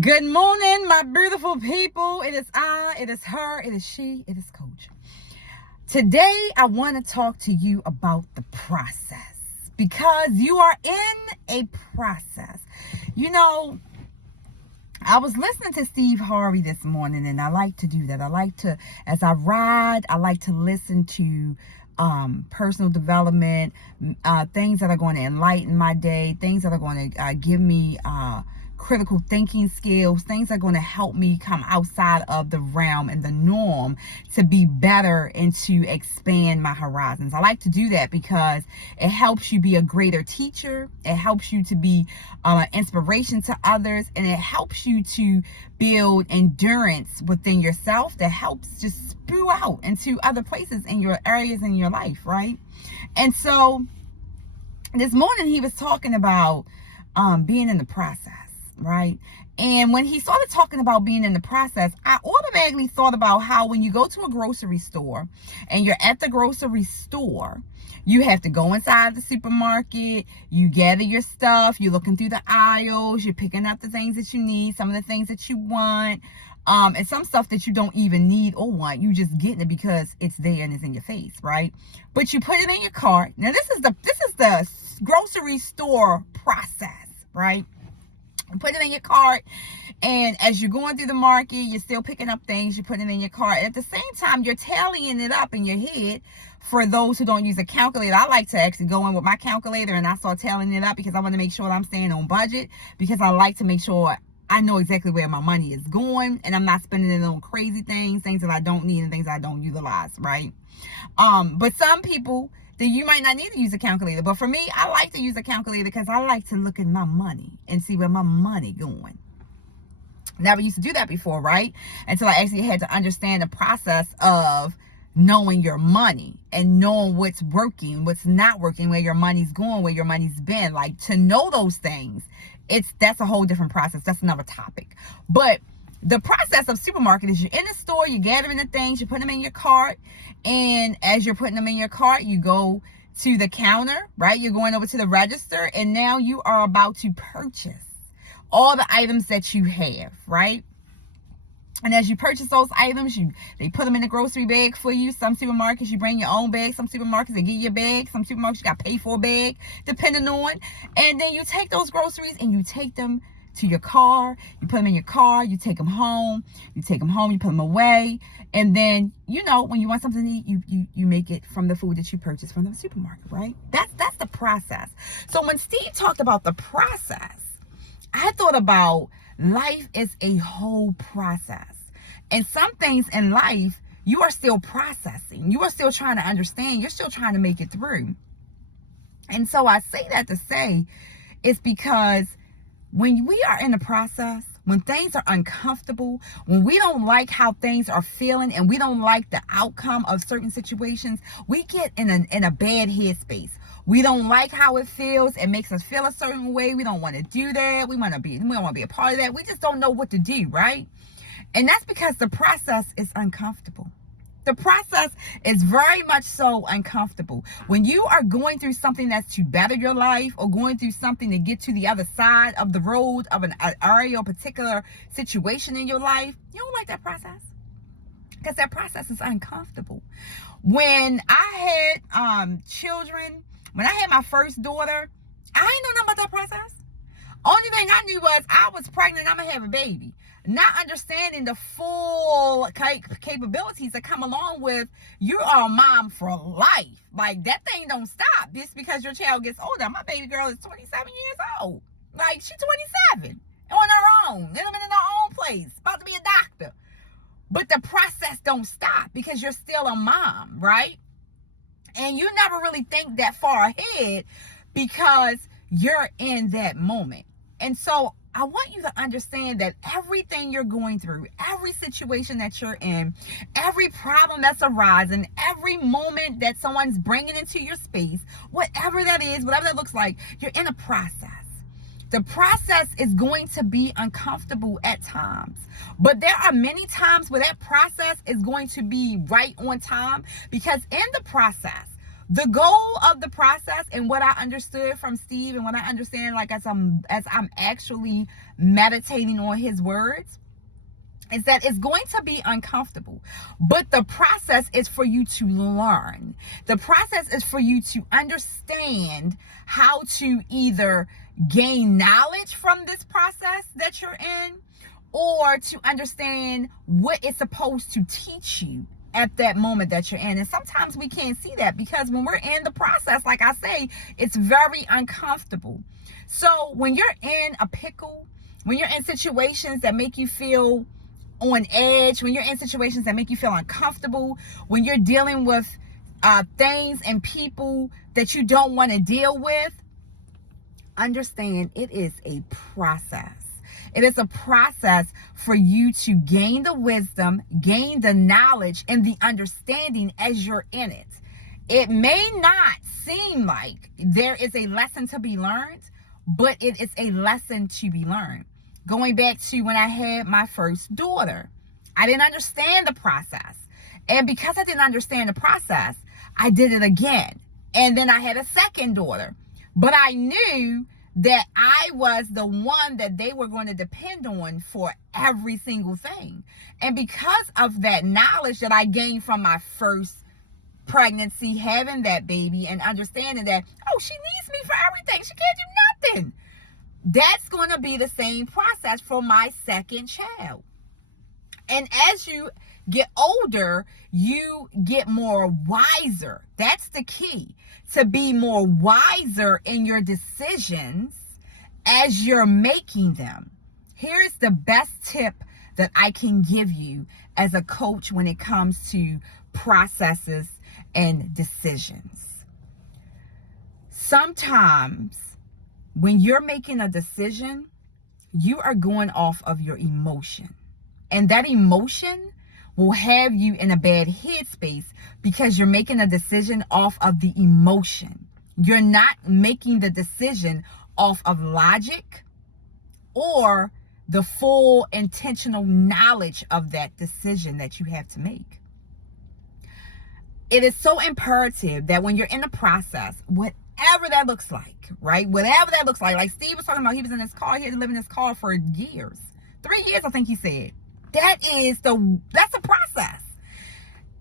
Good morning, my beautiful people. It is I, it is her, it is she, it is Coach. Today, I want to talk to you about the process because you are in a process. You know, I was listening to Steve Harvey this morning, and I like to do that. I like to, as I ride, I like to listen to personal development, things that are going to enlighten my day, things that are going to give me critical thinking skills, things that are going to help me come outside of the realm and the norm to be better and to expand my horizons. I like to do that because it helps you be a greater teacher. It helps you to be an inspiration to others, and it helps you to build endurance within yourself that helps just spew out into other places in your areas in your life, right? And so this morning he was talking about being in the process, right? And when he started talking about being in the process, I automatically thought about how when you go to a grocery store and you're at the grocery store, you have to go inside the supermarket, you gather your stuff, you're looking through the aisles, you're picking up the things that you need, some of the things that you want, and some stuff that you don't even need or want. You just getting it because it's there and it's in your face, right? But you put it in your cart. Now this is the grocery store process, right? You put it in your cart, and as you're going through the market, you're still picking up things, you're putting it in your cart. At the same time, you're tallying it up in your head. For those who don't use a calculator, I like to actually go in with my calculator and I start tallying it up because I want to make sure that I'm staying on budget, because I like to make sure I know exactly where my money is going and I'm not spending it on crazy things that I don't need and things I don't utilize, right? But some people, that you might not need to use a calculator. But for me, I like to use a calculator because I like to look at my money and see where my money going. Never used to do that before, right? Until I actually had to understand the process of knowing your money and knowing what's working, what's not working, where your money's going, where your money's been. Like, to know those things, that's a whole different process. That's another topic. But the process of supermarket is you're in the store, you're gathering the things, you're putting them in your cart, and as you're putting them in your cart, you go to the counter, right? You're going over to the register, and now you are about to purchase all the items that you have, right? And as you purchase those items, they put them in a grocery bag for you. Some supermarkets, you bring your own bag. Some supermarkets, they give you a bag. Some supermarkets, you got to pay for a bag, depending on. And then you take those groceries and you take them to your car. You put them in your car. You take them home. You put them away. And then, when you want something to eat, you make it from the food that you purchased from the supermarket, right? That's the process. So when Steve talked about the process, I thought about life is a whole process. And some things in life, you are still processing. You are still trying to understand. You're still trying to make it through. And so I say that to say, it's because when we are in the process, when things are uncomfortable, when we don't like how things are feeling and we don't like the outcome of certain situations, we get in a bad headspace. We don't like how it feels. It makes us feel a certain way. We don't want to do that. We don't want to be a part of that. We just don't know what to do, right? And that's because the process is uncomfortable. The process is very much so uncomfortable. When you are going through something that's to better your life, or going through something to get to the other side of the road of an area or particular situation in your life, you don't like that process because that process is uncomfortable. When I had children, when I had my first daughter, I ain't know nothing about that process. Only thing I knew was I was pregnant, I'm going to have a baby. Not understanding the full capabilities that come along with, you are a mom for life. Like, that thing don't stop just because your child gets older. My baby girl is 27 years old. Like, she's 27 on her own, living in her own place, about to be a doctor. But the process don't stop because you're still a mom, right? And you never really think that far ahead because you're in that moment. And so I want you to understand that everything you're going through, every situation that you're in, every problem that's arising, every moment that someone's bringing into your space, whatever that is, whatever that looks like, you're in a process. The process is going to be uncomfortable at times, but there are many times where that process is going to be right on time, because in the process, The goal of the process, and what I understood from Steve, and what I understand, like as I'm actually meditating on his words, is that it's going to be uncomfortable, but the process is for you to learn. The process is for you to understand how to either gain knowledge from this process that you're in, or to understand what it's supposed to teach you at that moment that you're in. And sometimes we can't see that, because when we're in the process, like I say, it's very uncomfortable. So when you're in a pickle, when you're in situations that make you feel on edge, when you're in situations that make you feel uncomfortable, when you're dealing with things and people that you don't want to deal with, understand it is a process. It is a process for you to gain the wisdom, gain the knowledge, and the understanding as you're in it. It may not seem like there is a lesson to be learned, but it is a lesson to be learned. Going back to when I had my first daughter, I didn't understand the process. And because I didn't understand the process, I did it again. And then I had a second daughter. But I knew that I was the one that they were going to depend on for every single thing. And because of that knowledge that I gained from my first pregnancy, having that baby, and understanding that, oh, she needs me for everything, she can't do nothing, that's going to be the same process for my second child. And as you get older, you get more wiser. That's the key, to be more wiser in your decisions as you're making them. Here's the best tip that I can give you as a coach when it comes to processes and decisions. Sometimes when you're making a decision, you are going off of your emotion. And that emotion will have you in a bad headspace, because you're making a decision off of the emotion. You're not making the decision off of logic or the full intentional knowledge of that decision that you have to make. It is so imperative that when you're in the process, whatever that looks like, right? Whatever that looks like Steve was talking about, he was in his car, he had to live in his car for years. 3 years, I think he said. That's a process.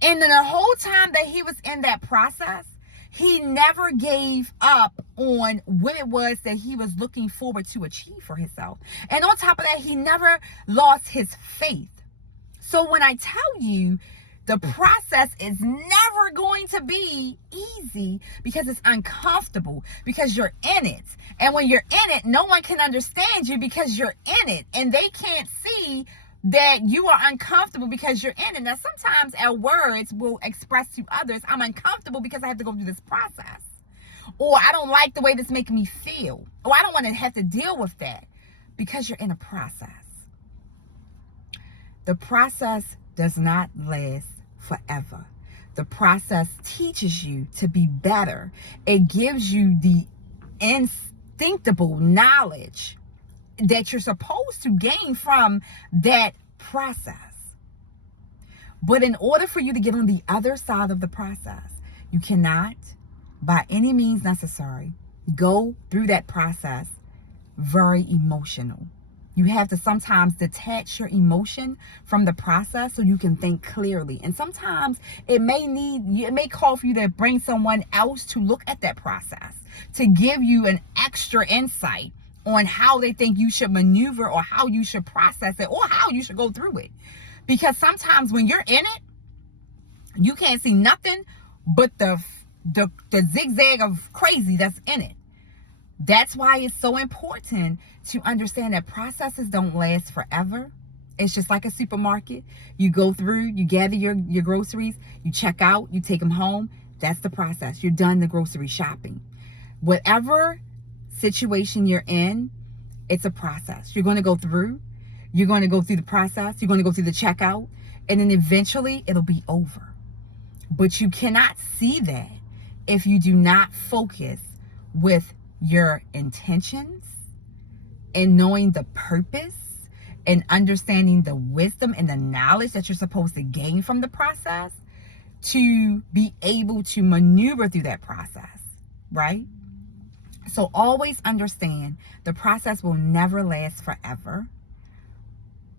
And then the whole time that he was in that process, he never gave up on what it was that he was looking forward to achieve for himself. And on top of that, he never lost his faith. So when I tell you, the process is never going to be easy, because it's uncomfortable, because you're in it. And when you're in it, no one can understand you because you're in it. And they can't see that you are uncomfortable because you're in it. Now, sometimes our words will express to others, I'm uncomfortable because I have to go through this process. Or I don't like the way this makes me feel. Or I don't want to have to deal with that, because you're in a process. The process does not last forever. The process teaches you to be better. It gives you the instinctable knowledge that you're supposed to gain from that process. But in order for you to get on the other side of the process, you cannot, by any means necessary, go through that process very emotional. You have to sometimes detach your emotion from the process so you can think clearly. And sometimes it may call for you to bring someone else to look at that process, to give you an extra insight on how they think you should maneuver, or how you should process it, or how you should go through it. Because sometimes when you're in it, you can't see nothing but the zigzag of crazy that's in it. That's why it's so important to understand that processes don't last forever. It's just like a supermarket. You go through, you gather your groceries, you check out, you take them home. That's the process. You're done the grocery shopping. Whatever situation you're in, it's a process. You're going to go through the process, you're going to go through the checkout, and then eventually it'll be over. But you cannot see that if you do not focus with your intentions and knowing the purpose and understanding the wisdom and the knowledge that you're supposed to gain from the process. to be able to maneuver through that process, right? So always understand the process will never last forever.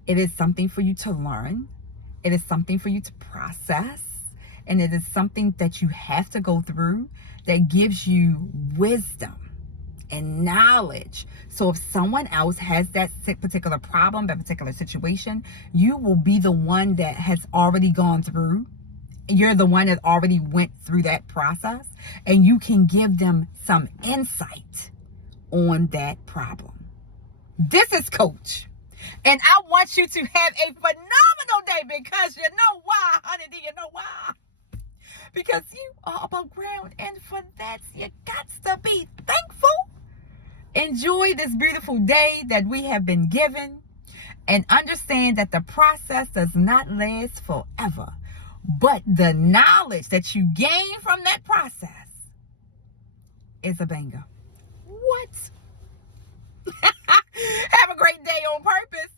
It is something for you to learn. It is something for you to process. And it is something that you have to go through that gives you wisdom and knowledge. So if someone else has that particular problem, that particular situation, you will be the one that has already gone through. You're the one that already went through that process, and you can give them some insight on that problem. This is Coach. And I want you to have a phenomenal day, because you know why, honey? Do you know why? Because you are above ground, and for that, you got to be thankful. Enjoy this beautiful day that we have been given, and understand that the process does not last forever. But the knowledge that you gain from that process is a banger. What? Have a great day on purpose.